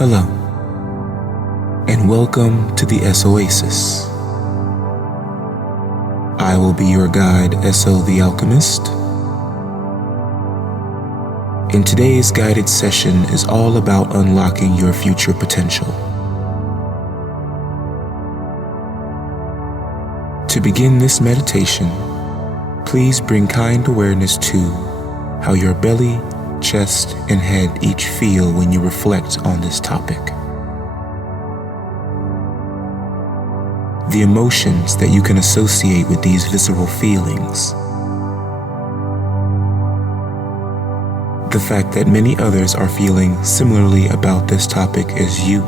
Hello, and welcome to the S-Oasis. I will be your guide, S.O. the Alchemist. And today's guided session is all about unlocking your future potential. To begin this meditation, please bring kind awareness to how your belly, chest, and head each feel when you reflect on this topic. The emotions that you can associate with these visceral feelings. The fact that many others are feeling similarly about this topic as you.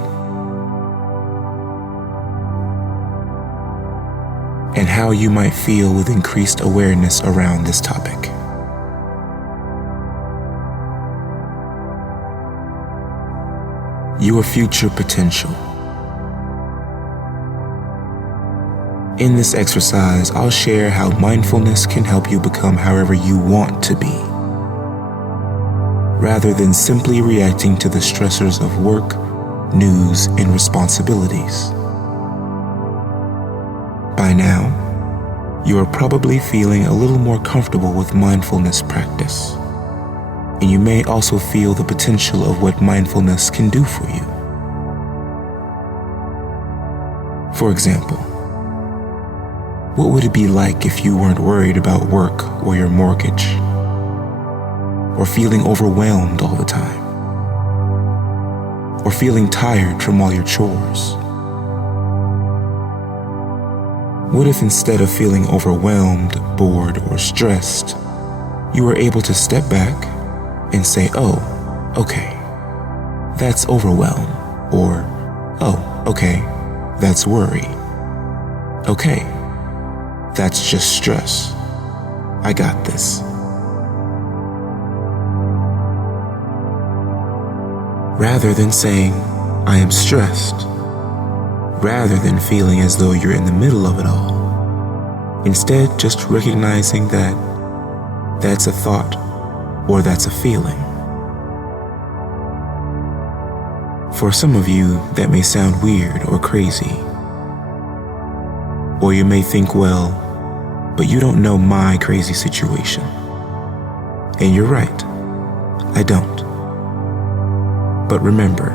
And how you might feel with increased awareness around this topic. Your future potential. In this exercise, I'll share how mindfulness can help you become however you want to be, rather than simply reacting to the stressors of work, news, and responsibilities. By now, you are probably feeling a little more comfortable with mindfulness practice. And you may also feel the potential of what mindfulness can do for you. For example, what would it be like if you weren't worried about work or your mortgage, or feeling overwhelmed all the time, or feeling tired from all your chores? What if instead of feeling overwhelmed, bored, or stressed, you were able to step back and say, oh, okay, that's overwhelm, or, oh, okay, that's worry. Okay, that's just stress. I got this. Rather than saying, I am stressed, rather than feeling as though you're in the middle of it all, instead just recognizing that that's a thought, or that's a feeling. For some of you, that may sound weird or crazy. Or you may think, well, but you don't know my crazy situation. And you're right, I don't. But remember,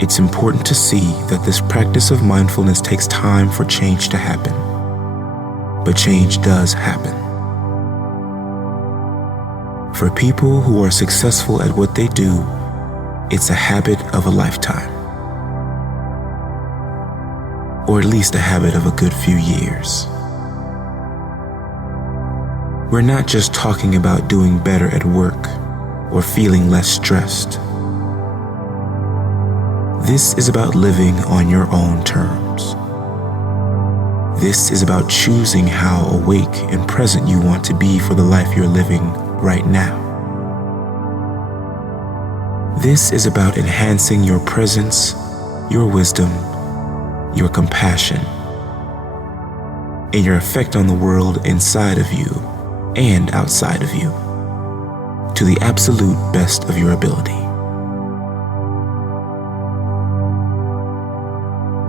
it's important to see that this practice of mindfulness takes time for change to happen. But change does happen. For people who are successful at what they do, it's a habit of a lifetime. Or at least a habit of a good few years. We're not just talking about doing better at work or feeling less stressed. This is about living on your own terms. This is about choosing how awake and present you want to be for the life you're living right now. This is about enhancing your presence, your wisdom, your compassion, and your effect on the world inside of you and outside of you to the absolute best of your ability.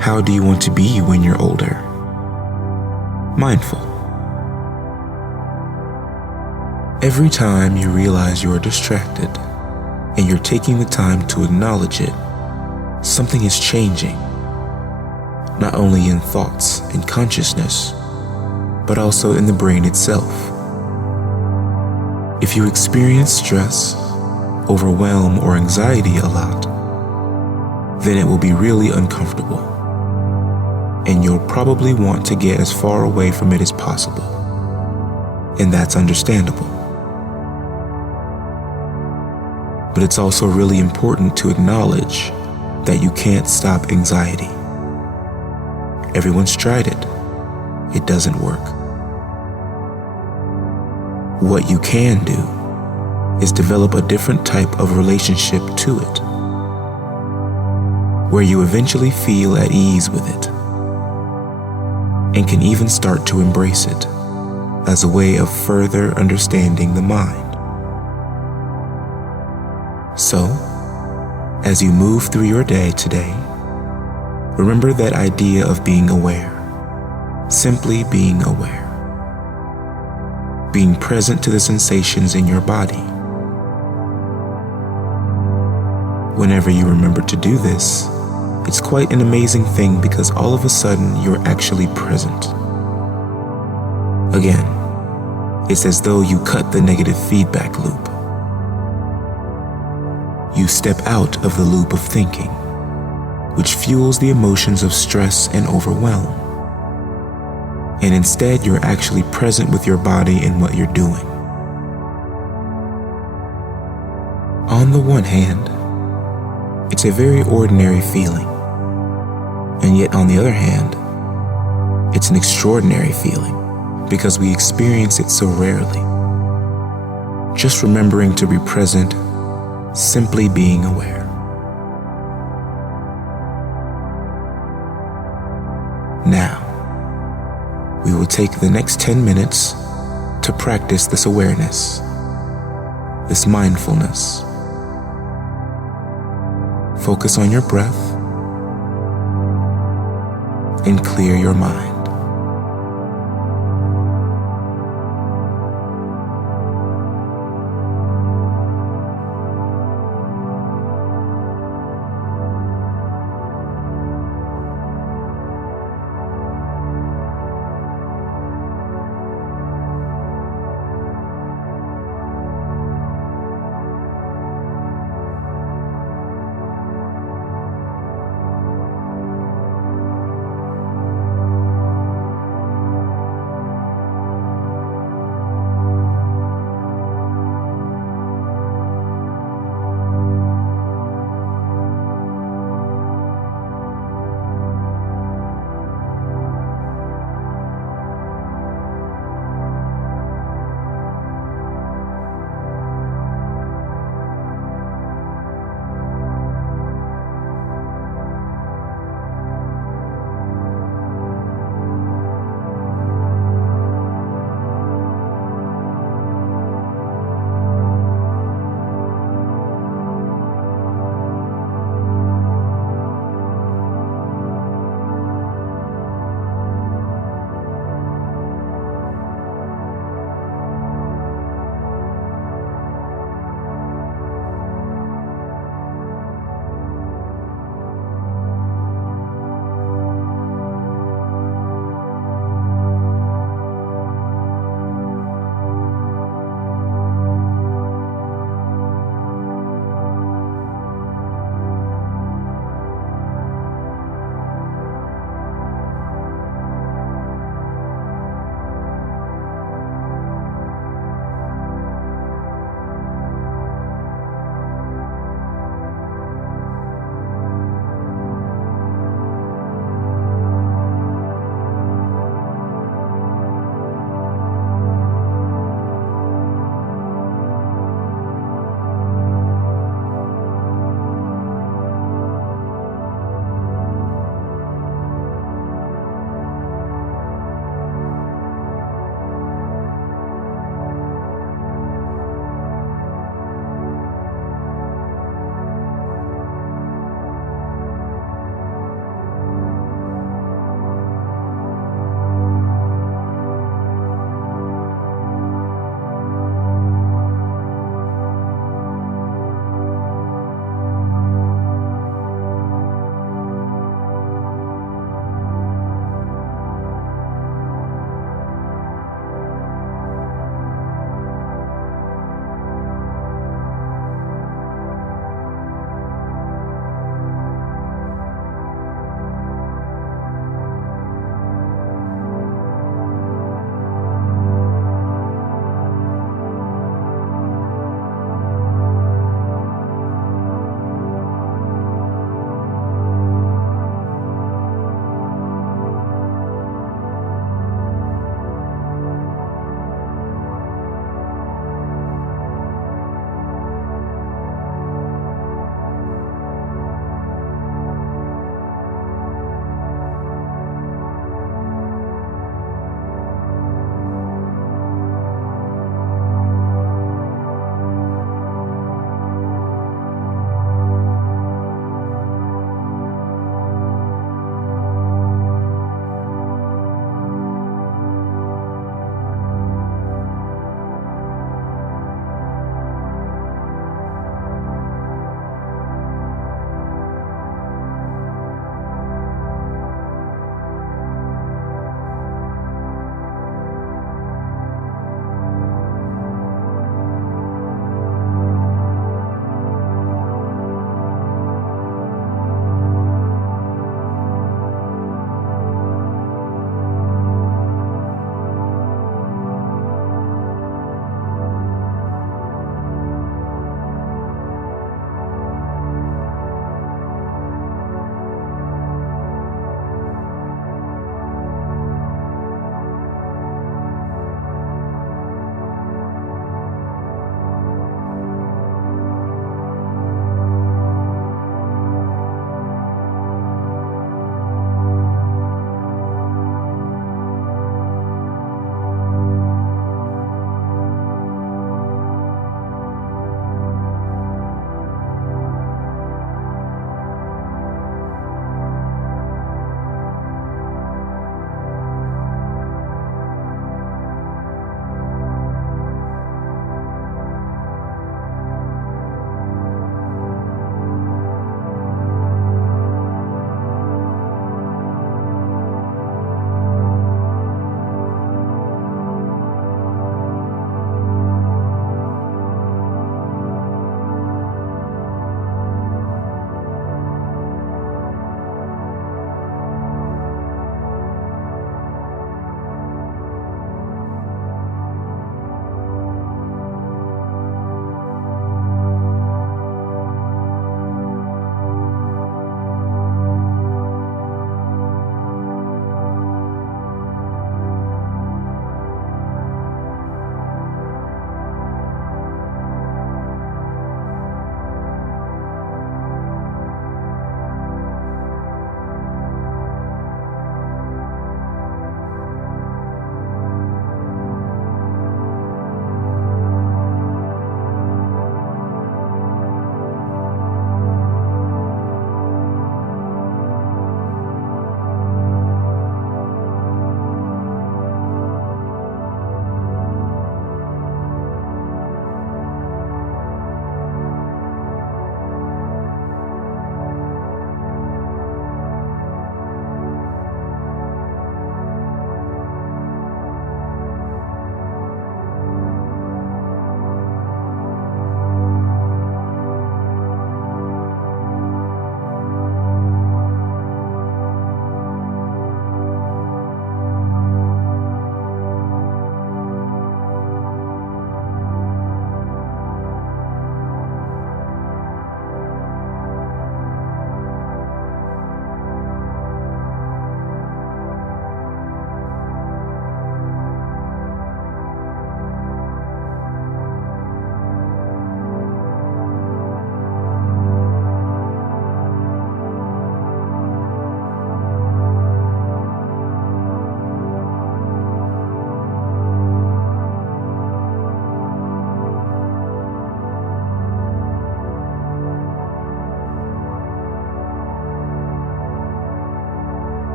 How do you want to be when you're older? Mindful. Every time you realize you are distracted and you're taking the time to acknowledge it, something is changing, not only in thoughts and consciousness, but also in the brain itself. If you experience stress, overwhelm, or anxiety a lot, then it will be really uncomfortable, and you'll probably want to get as far away from it as possible, and that's understandable. But it's also really important to acknowledge that you can't stop anxiety. Everyone's tried it. It doesn't work. What you can do is develop a different type of relationship to it, where you eventually feel at ease with it, and can even start to embrace it as a way of further understanding the mind. So, As you move through your day today, remember that idea of being aware, simply being aware, being present to the sensations in your body. Whenever you remember to do this, it's quite an amazing thing because all of a sudden you're actually present. Again, it's as though you cut the negative feedback loop. You step out of the loop of thinking, which fuels the emotions of stress and overwhelm. And instead, you're actually present with your body and what you're doing. On the one hand, it's a very ordinary feeling. And yet, on the other hand, it's an extraordinary feeling because we experience it so rarely. Just remembering to be present, simply being aware. Now, we will take the next 10 minutes to practice this awareness, this mindfulness. Focus on your breath and clear your mind.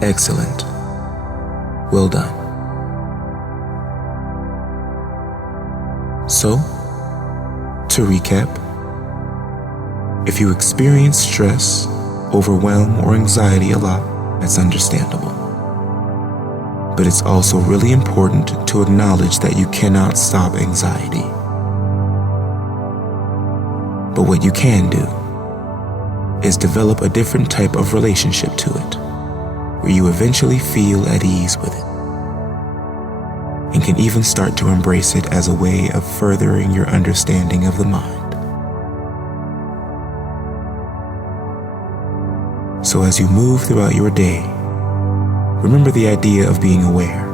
Excellent. Well done. So, to recap, if you experience stress, overwhelm, or anxiety a lot, that's understandable. But it's also really important to acknowledge that you cannot stop anxiety. But what you can do is develop a different type of relationship to it, where you eventually feel at ease with it, and can even start to embrace it as a way of furthering your understanding of the mind. So as you move throughout your day, remember the idea of being aware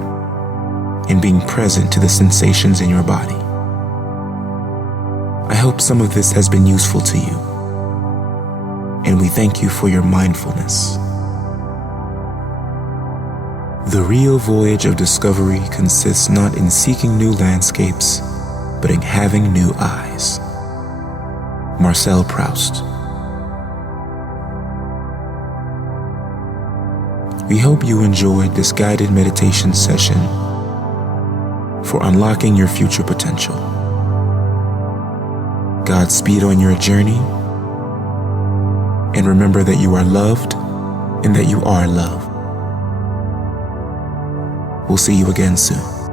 and being present to the sensations in your body. I hope some of this has been useful to you, and we thank you for your mindfulness. The real voyage of discovery consists not in seeking new landscapes, but in having new eyes. Marcel Proust. We hope you enjoyed this guided meditation session for unlocking your future potential. Godspeed on your journey, and remember that you are loved and that you are love. We'll see you again soon.